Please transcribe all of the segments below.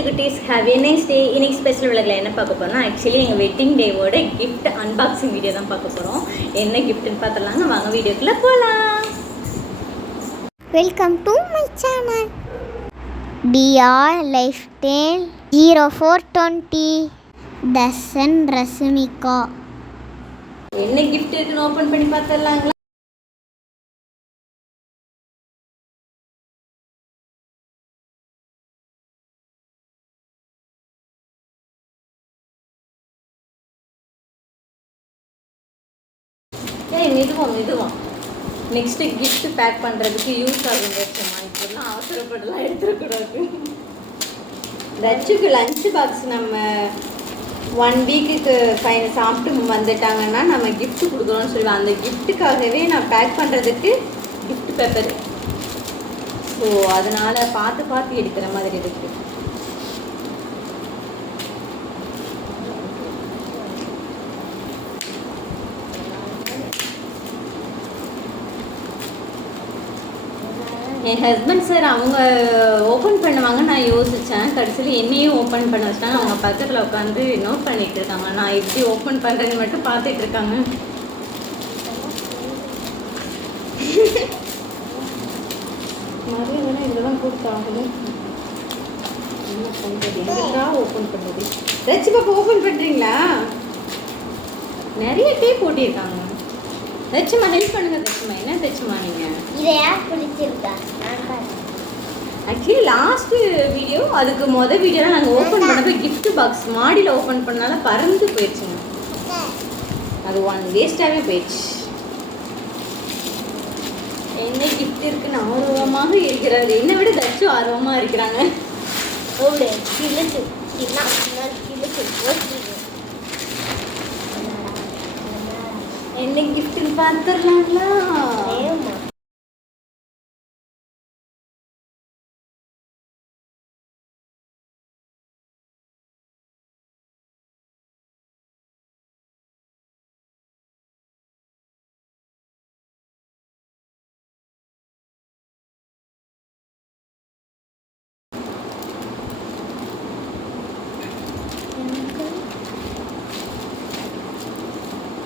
செல்லக்குட்டீஸ், have a nice day. இன்னைக்கு special விலகில் என்ன பார்க்க போகிறோம்னா, ஆக்சுவலி எங்கள் வெட்டிங் டேவோட கிஃப்ட் அன்பாக்சிங் வீடியோ தான் பார்க்க போகிறோம். என்ன கிஃப்ட்னு பார்த்துலாங்க, வாங்க வீடியோக்குள்ளே போகலாம். Welcome to my channel. TR life tale 0420 தசன் ரஸ்மிகா. என்ன கிஃப்ட் இருக்குன்னு ஓப்பன் பண்ணி பார்த்துடலாங்களா? மெதுவான் நெக்ஸ்ட்டு கிஃப்ட் பேக் பண்ணுறதுக்கு யூஸ் ஆகும். இப்போலாம் அவசரப்படலாம் எடுத்துக்கூடாது. தச்சுக்கு லஞ்ச் பாக்ஸ் நம்ம 1 வீக்குக்கு சாப்பிட்டு வந்துட்டாங்கன்னா நம்ம கிஃப்ட் கொடுக்குறோன்னு சொல்லுவேன். அந்த கிஃப்ட்டுக்காகவே நான் பேக் பண்ணுறதுக்கு கிஃப்ட் பேப்பர். ஸோ அதனால் பார்த்து எடுக்கிற மாதிரி இருக்குது. என் ஹஸ்பண்ட் சார் அவங்க ஓப்பன் பண்ணுவாங்க நான் யோசித்தேன். கடைசியில் என்னையும் ஓப்பன் பண்ண வச்சிட்டாங்க. அவங்க பக்கத்தில் உட்காந்து நோட் பண்ணிகிட்டு இருக்காங்க. நான் எப்படி ஓப்பன் பண்ணுறேன்னு மட்டும் பார்த்துட்டு இருக்காங்க. நிறைய வேணால் இதில் தான் கொடுத்தாகணும். என்ன பண்ணுறது, எதுக்கா ஓப்பன் பண்ணுறது? ரச்சி பாப்பா ஓப்பன் பண்ணுறீங்களா? நிறைய டேப் போட்டிருக்காங்க. தச்சுமா ஹெல்ப் பண்ணுங்க. தச்சுமா என்ன தச்சுமா நீங்கள் இதை யார் பிடிச்சிருக்கா? ஆக்சுவலி லாஸ்ட்டு வீடியோ அதுக்கு வீடியோலாம் நாங்கள் ஓப்பன் பண்ணப்போ கிஃப்ட் பாக்ஸ் மாடியில் ஓப்பன் பண்ணால பறந்து போயிடுச்சுங்க. அது வேஸ்ட்டாகவே போயிடுச்சு. என்ன கிஃப்ட் இருக்குன்னு ஆர்வமாக இருக்கிறாரு. என்னை விட தச்சு ஆர்வமாக இருக்கிறாங்க. என்ன கிஃப்ட்னு பார்த்துடலாங்களா?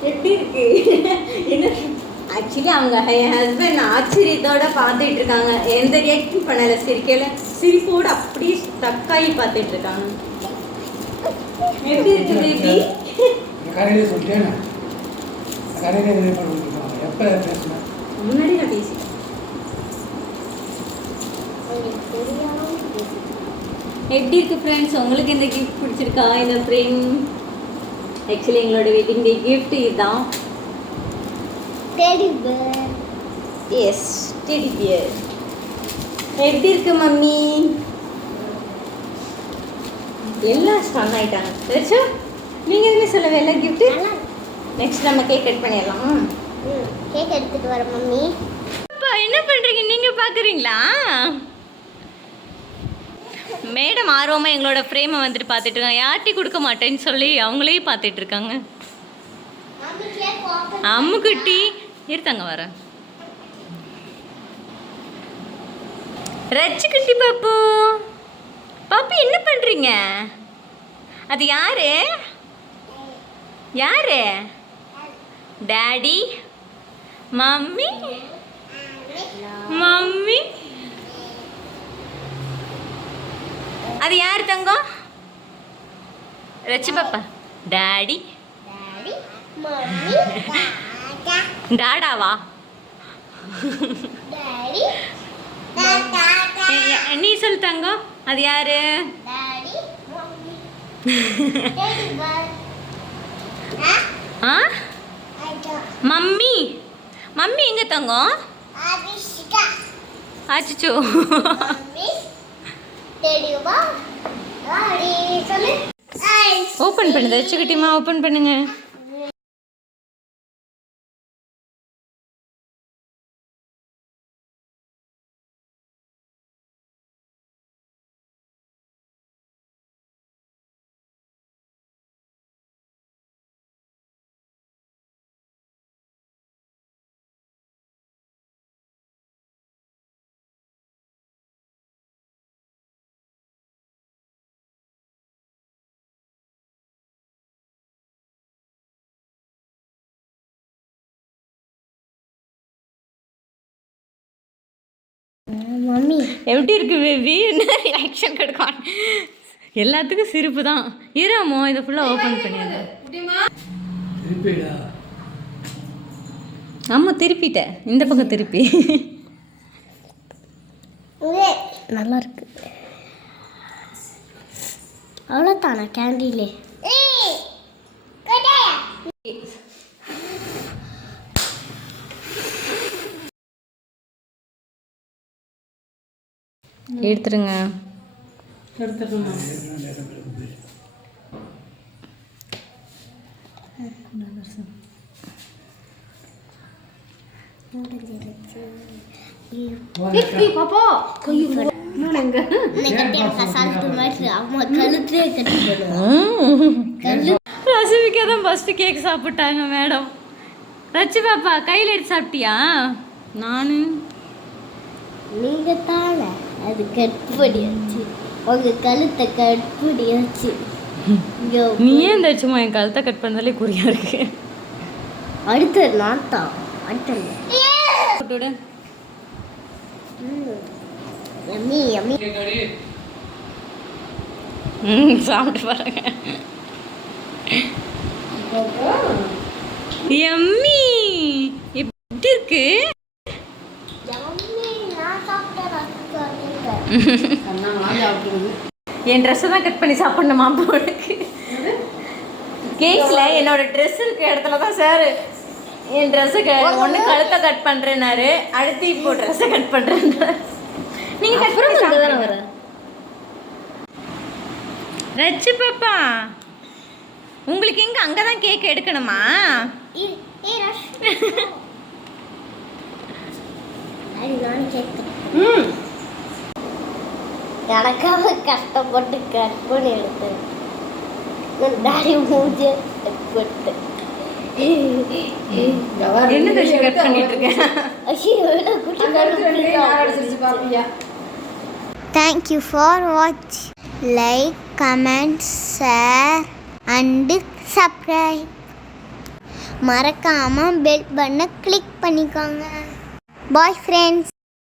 எப்படி இருக்கு? என்ன ஆக்சுவலி அவங்க என் ஹஸ்பண்ட் ஆச்சரியத்தோட பார்த்துட்டு இருக்காங்க. எந்த ரியாக்டும் பண்ணலை, சிரிக்கல. சிரிப்போடு அப்படியே ஸ்டக்காகி பார்த்துட்டு இருக்காங்க. எப்படி இருக்கு பேபி? முன்னாடி நான் பேசி எப்படி இருக்கு ஃப்ரெண்ட்ஸ்? உங்களுக்கு இந்த கிஃப்ட் பிடிச்சிருக்கா? இந்த ஃப்ரேம் ஆக்சுவலி எங்களோட வெட்டிங் டே கிஃப்ட் இதுதான். Teddy bear. Yes, teddy bear. எப்படி இருக்கு மம்மி? எல்லாம் ஸ்டன் ஆயிட்டாங்க. தெரிச்சா நீங்கள் எதுவுமே சொல்லவே இல்லை கிஃப்ட்டு. நெக்ஸ்ட் நம்ம கேக் கட் பண்ணிடலாம். கேக் எடுத்துட்டு வர மம்மி. அப்பா என்ன பண்ணுறீங்க? நீங்கள் பார்க்குறீங்களா? மேடம் ஆர்வமாக எங்களோட ஃப்ரேமை வந்துட்டு பார்த்துட்டு இருக்காங்க. யார்ட்டி கொடுக்க மாட்டேன்னு சொல்லி அவங்களே பார்த்துட்டு இருக்காங்க. அம்முக்குட்டி இருத்தாங்க வர. ரச்சு குட்டி பாப்பு, பாப்பி என்ன பண்ணுறீங்க? அது யாரு? யாரு? Daddy, mummy, mummy. அது யார் தங்கம்? ரச்சு பாப்பா. டாடி, டாடாவா? நீ சொல் தங்கம். அது யாரு? மம்மி. மம்மி எங்க தங்கம்? அச்சோ. ஓப்பன் பண்ணுது. வச்சுக்கிட்டியம்மா ஓப்பன் பண்ணுங்க. மம்மி எப்படி இருக்கு பேபி? என்ன ரியாக்ஷன் கொடுக்கான்? எல்லாத்துக்கும் சிரிப்பு தான். இராமோ இதை ஃபுல்லாக ஓப்பன் பண்ணியாங்க. ஆமாம் திருப்பிட்டேன், இந்த பக்கம் திருப்பி. நல்லா இருக்கு. அவ்வளோதானா கேண்டிலே? எடுத்துருங்க. ரசிமிக்கா தான் ஃபர்ஸ்ட் கேக் சாப்பிட்டாங்க மேடம். ரச்சி பாப்பா கையில் எடுத்து சாப்பிட்டியா? நானு நீங்க தான அது கட் பண்ணியாச்சு, உங்க கழுத்தை கட் பண்ணியாச்சு. நீ ஏன் இந்த சும்மா என் கழுத்தை கட் பண்ணாலே குறியா இருக்கு. அடுத்த நான் தான் அடுத்த யம்மி யம்மி. சாப்பிட்டு பாருங்க. யம்மி எப்படி இருக்கு? என் ட்ரெஸ்ஸை தான் கட் பண்ணி சாப்பிடணுமா போடுக்கு? கேக்ல என்னோட ட்ரெஸ் இருக்க இடத்துல தான் சார் என் ட்ரெஸ்ஸை ஒன்று கழுத்தை கட் பண்ணுறேன்னாரு, அடுத்து இப்போ ட்ரெஸ்ஸை கட் பண்ணுறேன்னாரு. நீங்கள் கட் பண்ணி சாப்பிட வர ரச்சு பாப்பா, உங்களுக்கு எங்க அங்கே தான் கேக் எடுக்கணுமா? எனக்காக கஷ்டப்பட்டு கட் பண்ணி எடுத்தேன். டாடி மூஞ்சி போட்டு என்ன தச்சு கட் பண்ணிட்டு இருக்கேன்? Thank you for watch. Like, comment, share and subscribe. மறக்காம பெல் பட்டனை கிளிக் பண்ணிக்கோங்க. Bye friends.